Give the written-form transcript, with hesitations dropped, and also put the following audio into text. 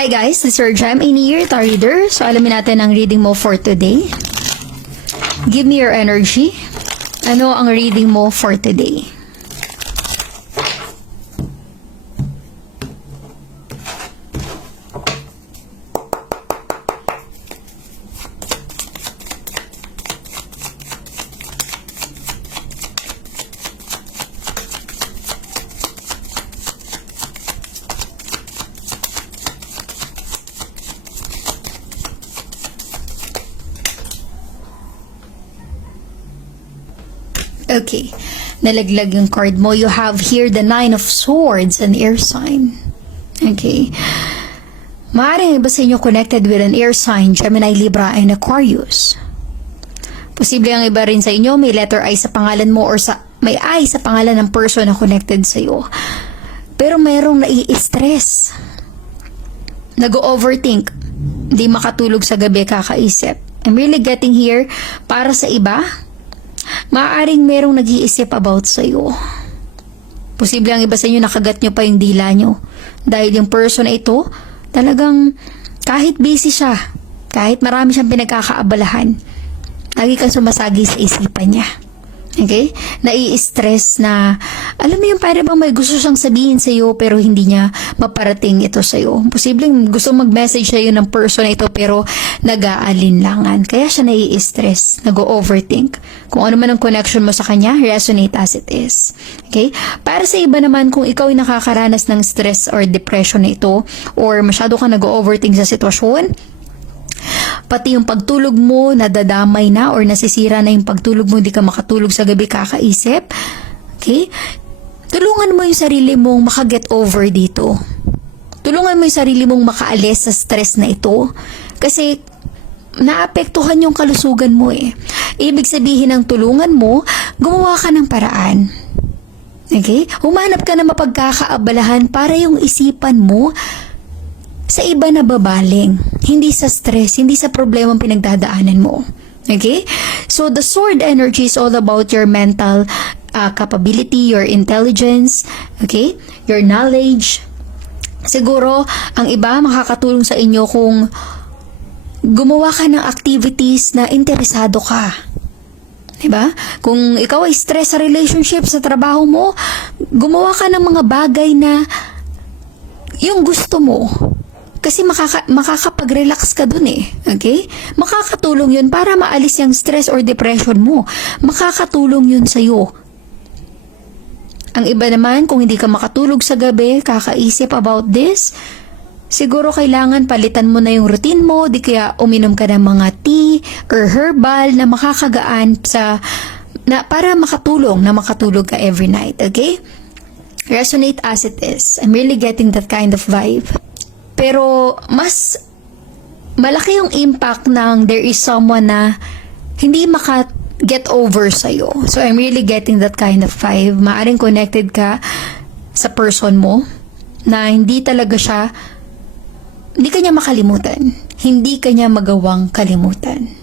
Hi guys, this is your Gem Year Tarot Reader. So alamin natin ang reading mo for today. Give me your energy. Ano ang reading mo for today? Okay, nalaglag yung card mo. You have here the Nine of Swords, an air sign. Okay. Maaaring iba sa inyo connected with an air sign, Gemini, Libra, and Aquarius. Posible ang iba rin sa inyo, may letter I sa pangalan mo or may I sa pangalan ng person na connected sa iyo. Pero mayroong nai-stress. Nag-overthink. Hindi makatulog sa gabi, kakaisip. I'm really getting here, para sa iba, maaaring merong nag-iisip about sa'yo. Posible ang iba sa inyo nakagat nyo pa yung dila nyo. Dahil yung person na ito, talagang kahit busy siya, kahit marami siyang pinagkakaabalahan, lagi kang sumasagi sa isipan niya. Okay? Nai-stress na, alam mo yung para bang may gusto siyang sabihin sa'yo pero hindi niya maparating ito sa'yo. Posibleng gusto mag-message sa'yo ng person na ito pero nag-aalinlangan. Kaya siya nai-stress, nag-overthink. Kung ano man ang connection mo sa kanya, resonate as it is. Okay? Para sa iba naman, kung ikaw ay nakakaranas ng stress or depression na ito or masyado ka nag-overthink sa sitwasyon, pati yung pagtulog mo, nadadamay na or nasisira na yung pagtulog mo, hindi ka makatulog sa gabi, kakaisip. Okay? Tulungan mo yung sarili mong makaget over dito. Tulungan mo yung sarili mong makaalis sa stress na ito. Kasi, naapektuhan yung kalusugan mo eh. Ibig sabihin ng tulungan mo, gumawa ka ng paraan. Okay? Humanap ka na mapagkakaabalahan para yung isipan mo sa iba na babaling, hindi sa stress, hindi sa problemang pinagdadaanan mo. Okay? So, the sword energy is all about your mental capability, your intelligence, okay? Your knowledge. Siguro, ang iba makakatulong sa inyo kung gumawa ka ng activities na interesado ka. Diba? Kung ikaw ay stress sa relationship, sa trabaho mo, gumawa ka ng mga bagay na yung gusto mo. Kasi makakapag-relax ka dun eh. Okay? Makakatulong yun para maalis yung stress or depression mo. Makakatulong yun sa'yo. Ang iba naman, kung hindi ka makatulog sa gabi, kakaisip about this, siguro kailangan palitan mo na yung routine mo, di kaya uminom ka ng mga tea or herbal na makakagaan para makatulog ka every night. Okay? Resonate as it is. I'm really getting that kind of vibe. Pero mas malaki yung impact ng there is someone na hindi maka-get over sa'yo. So I'm really getting that kind of vibe. Maaring connected ka sa person mo na hindi ka niya makalimutan. Hindi ka niya magawang kalimutan.